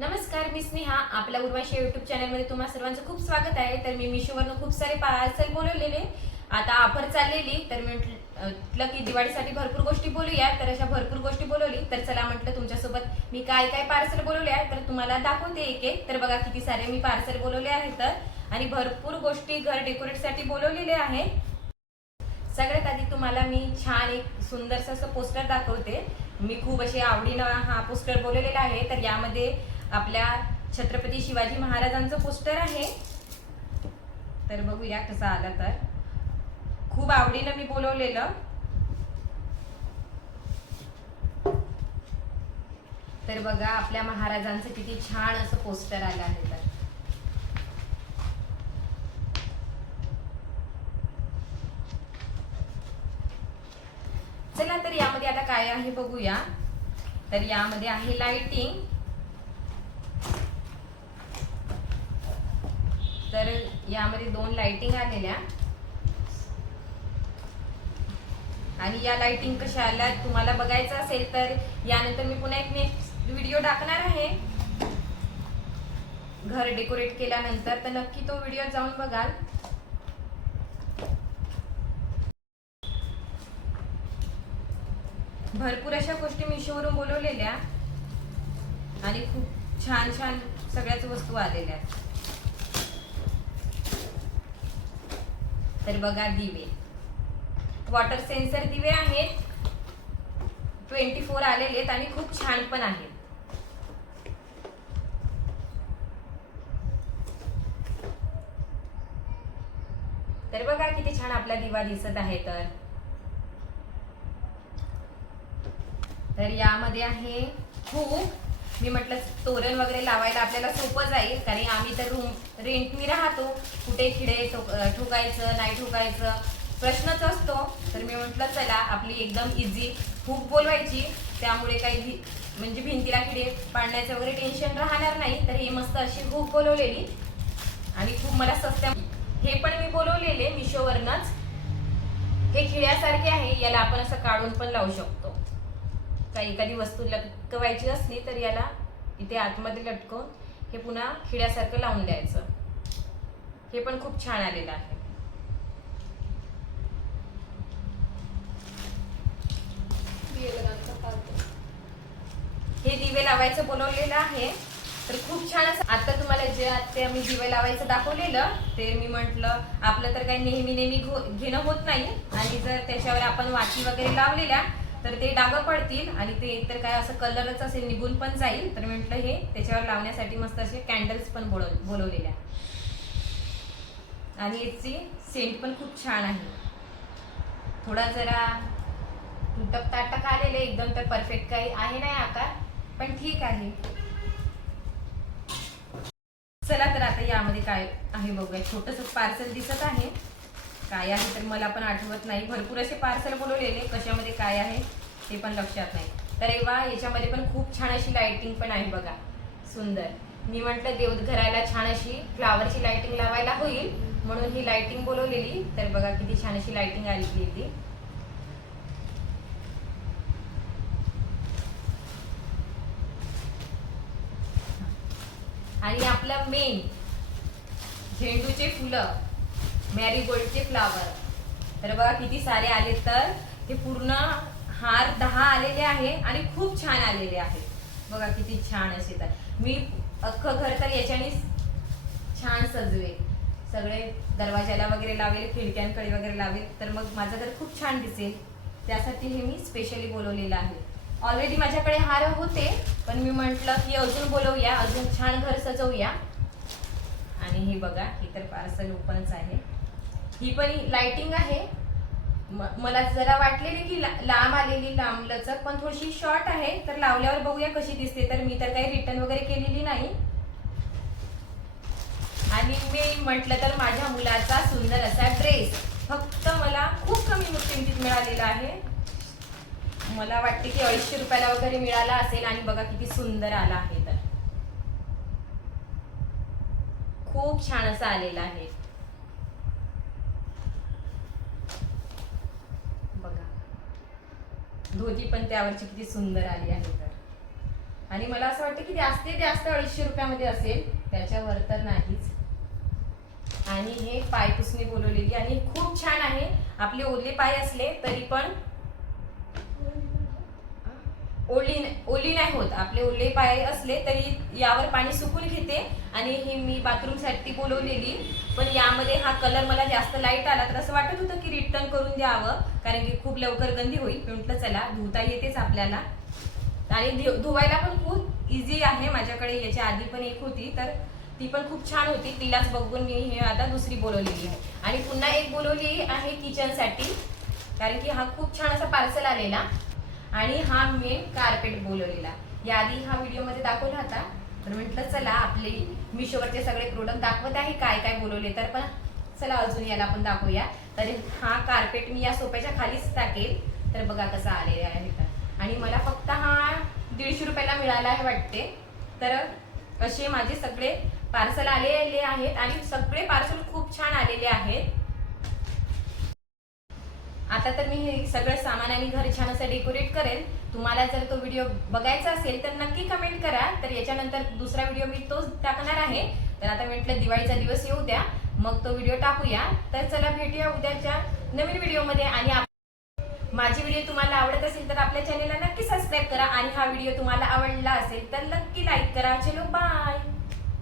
नमस्कार मी स्नेहा. आपल्या उर्वाशी युट्यूब चॅनलमध्ये तुम्हा सर्वांचं खूप स्वागत आहे. तर मी मिशोवरनं खूप सारे पार्सल बोलवलेले. आता ऑफर चाललेली तर मी म्हटलं की दिवाळीसाठी भरपूर गोष्टी बोलूया. तर अशा भरपूर गोष्टी बोलवली. तर चला म्हटलं तुमच्यासोबत मी काय काय पार्सल बोलवले आहे तर तुम्हाला दाखवते एक एक. तर बघा किती सारे मी पार्सल बोलवले आहेत तर. आणि भरपूर गोष्टी घर डेकोरेटसाठी बोलवलेले आहे. सगळ्यात आधी तुम्हाला मी छान एक सुंदरसं असं पोस्टर दाखवते. मी खूप असे आवडीनं हा पोस्टर बोलवलेला आहे. तर यामध्ये आपल्या छत्रपती शिवाजी महाराजांचं पोस्टर आहे. तर बघूया कसं आलं तर. खूप आवडीनं मी बोलवलेलं. तर बघा आपल्या महाराजांचं किती छान असं पोस्टर आलं आहे तर. चला तर यामध्ये आता काय आहे बघूया. तर यामध्ये आहे लाइटिंग तर यामध्ये दोन लाइटिंग आलेल्या. आणि या लाइटिंग कशा आल्या तुम्हाला बघायचं असेल तर यानंतर मी पुन्हा एक नेक्स्ट व्हिडिओ टाकणार आहे. घर डेकोरेट केल्यानंतर तर नक्की तो व्हिडिओ जाऊन बघाल. भरपूर अशा गोष्टी मिशोवरून बोलवलेल्या. आणि खूप छान छान सगळ्याच वस्तू आलेल्या. आहेत. तर बघा दिवे. वॉटर सेन्सर दिवे आहेत. ट्वेंटी फोर आलेले आहेत आणि खूप छान पण आहेत. तर बघा किती छान आपला दिवा दिसत आहे तर. तर यामध्ये आहे खूप मी म्हटलं तोरण वगैरे लावायला आपल्याला सोपं जाईल कारण आम्ही तर रूम रेंटनी राहतो. कुठे खिडे ठोकायचं नाही ठोकायचं? प्रश्नच असतो. तर मी म्हटलं चला आपली एकदम इझी खूप बोलवायची. त्यामुळे काही भी म्हणजे भिंतीला खिडे पाडण्याचं वगैरे टेन्शन राहणार नाही. तर ही मस्त अशी खूप बोलवलेली. आणि खूप मला सस्त्या हे पण मी बोलवलेले मिशोवरनच. हे खिळ्यासारखे आहे याला आपण असं काढून पण लावू शकतो. काही एखादी वस्तू लटकवायची असली तर याला इथे आतमध्ये लटकवून हे पुन्हा खिड्यासारखं लावून द्यायचं. हे पण खूप छान आलेलं आहे. हे दिवे लावायचं बोलवलेलं आहे. तर खूप छान असं आता तुम्हाला जे ते आम्ही दिवे लावायचं दाखवलेलं ते मी म्हटलं आपलं तर काही नेहमी नेहमी घेणं होत नाही. आणि जर त्याच्यावर आपण वाती वगैरे लावलेल्या तर ते डाग पडतील आणि ते एकतर काय असं कलरच असेल निघून पण जाईल. तर म्हटलं हे त्याच्यावर लावण्यासाठी मस्त असे कॅन्डल्स पण बोलव बोलवलेल्या आणि याची सेंट पण खूप छान आहे. थोडा जरा तुटक ताटक आलेले एकदम तर परफेक्ट काही आहे नाही आकार पण ठीक आहे. चला तर आता यामध्ये काय आहे बघूया. छोटस पार्सल दिसत आहे. काय आहे तर मला पण आठवत नाही. भरपूर असे पार्सल बोलवलेले कशामध्ये काय आहे ते पण लक्षात नाही. तर वा याच्यामध्ये पण खूप छान अशी लाइटिंग पण आहे बघा. सुंदर. मी म्हटलं देवघराला छान अशी फ्लावरची लाइटिंग लावायला होईल. म्हणून ही लाइटिंग बोलवलेली. तर बघा किती छान अशी लाइटिंग आलेली होती ती आणि आपलं मेन झेंडूचे फुलं. मॅरीगोल्डचे फ्लावर तर बघा किती सारे आले तर हे पूर्ण हार दहा आलेले आहे आणि खूप छान आलेले आहेत बघा किती छान असे तर. मी अख्खं घर तर याच्याने छान सजवे सगळे दरवाजाला वगैरे लावेल खिडक्यांकडे वगैरे लावेल. तर मग माझं घर खूप छान दिसेल. त्यासाठी हे मी स्पेशली बोलवलेलं आहे. ऑलरेडी माझ्याकडे हार होते पण मी म्हंटल की अजून बोलवूया अजून छान घर सजवूया. आणि हे बघा हे तर पार्सल ओपनच आहे. ही पण लाइटिंग आहे. मला जरा वाटलेली की ला- लांब आलेली लांब लचक पण थोडीशी शॉर्ट आहे. तर लावल्यावर बघूया कशी दिसते. तर मी तर काही रिटर्न वगैरे केलेली नाही. आणि मी म्हटलं तर माझ्या मुलाचा सुंदर असा ड्रेस फक्त मला खूप कमी किमतीत मिळालेला आहे. मला वाटते की अडीचशे रुपयाला वगैरे मिळाला असेल आणि बघा किती सुंदर आला आहे तर. खूप छान असं आलेलं आहे बघा धोती पण त्यावरची किती सुंदर आली आहे तर. आणि मला असं वाटतं की जास्तीत जास्त अडीचशे रुपयामध्ये असेल त्याच्यावर तर नाहीच. आणि हे पायपुसणी बोलवलेली आणि खूप छान आहे. आपले ओले पाय असले तरी पण ओली ओली नाही होत. आपले ओले पाय असले तरी यावर पाणी सुकून घेते आणि ही मी बाथरूमसाठी बोलवलेली. पण यामध्ये हा कलर मला जास्त लाइट आला तर असं वाटत होतं की रिटर्न करून द्यावं. कारण की खूप लवकर गंदी होईल. म्हटलं चला धुता येतेच आपल्याला. आणि धुवायला पण खूप इझी आहे माझ्याकडे. याच्या आधी पण एक होती तर ती पण खूप छान होती. तिलाच बघून मी हे आता दुसरी बोलवलेली. आहे आणि पुन्हा एक बोलवली आहे किचनसाठी कारण की हा खूप छान असा पार्सल आलेला. आणि हा मेन कार्पेट बोलवलेला. याआधी हा व्हिडिओमध्ये दाखवला होता. तर म्हटलं चला आपले मिशोवरचे सगळे प्रोडक्ट दाखवत आहे काय काय बोलवले तर पण चला अजून याला आपण दाखवूया. तर हा कार्पेट मी या सोप्याच्या खालीच टाकेल. तर बघा कसा आलेला आहे तर आणि मला फक्त हा दीडशे रुपयाला मिळाला आहे वाटते. तर असे माझे सगळे पार्सल आलेले आहेत आणि सगळे पार्सल खूप छान आलेले आहेत. आता तर मी हे सगळं सामान आणि घर छान असं डेकोरेट करेल तुम्हाला जर तो व्हिडिओ बघायचा असेल तर नक्की कमेंट करा. तर याच्यानंतर दुसरा व्हिडिओ मी तोच टाकणार आहे. तर आता म्हटलं दिवाळीचा दिवस येऊ द्या. मग तो व्हिडिओ टाकूया. तर चला भेटूया उद्याच्या नवीन व्हिडिओमध्ये आणि माझी व्हिडिओ तुम्हाला आवडत असेल तर आपल्या चॅनेलला नक्की सबस्क्राईब करा. आणि हा व्हिडिओ तुम्हाला आवडला असेल तर नक्की लाईक करा. चलो बाय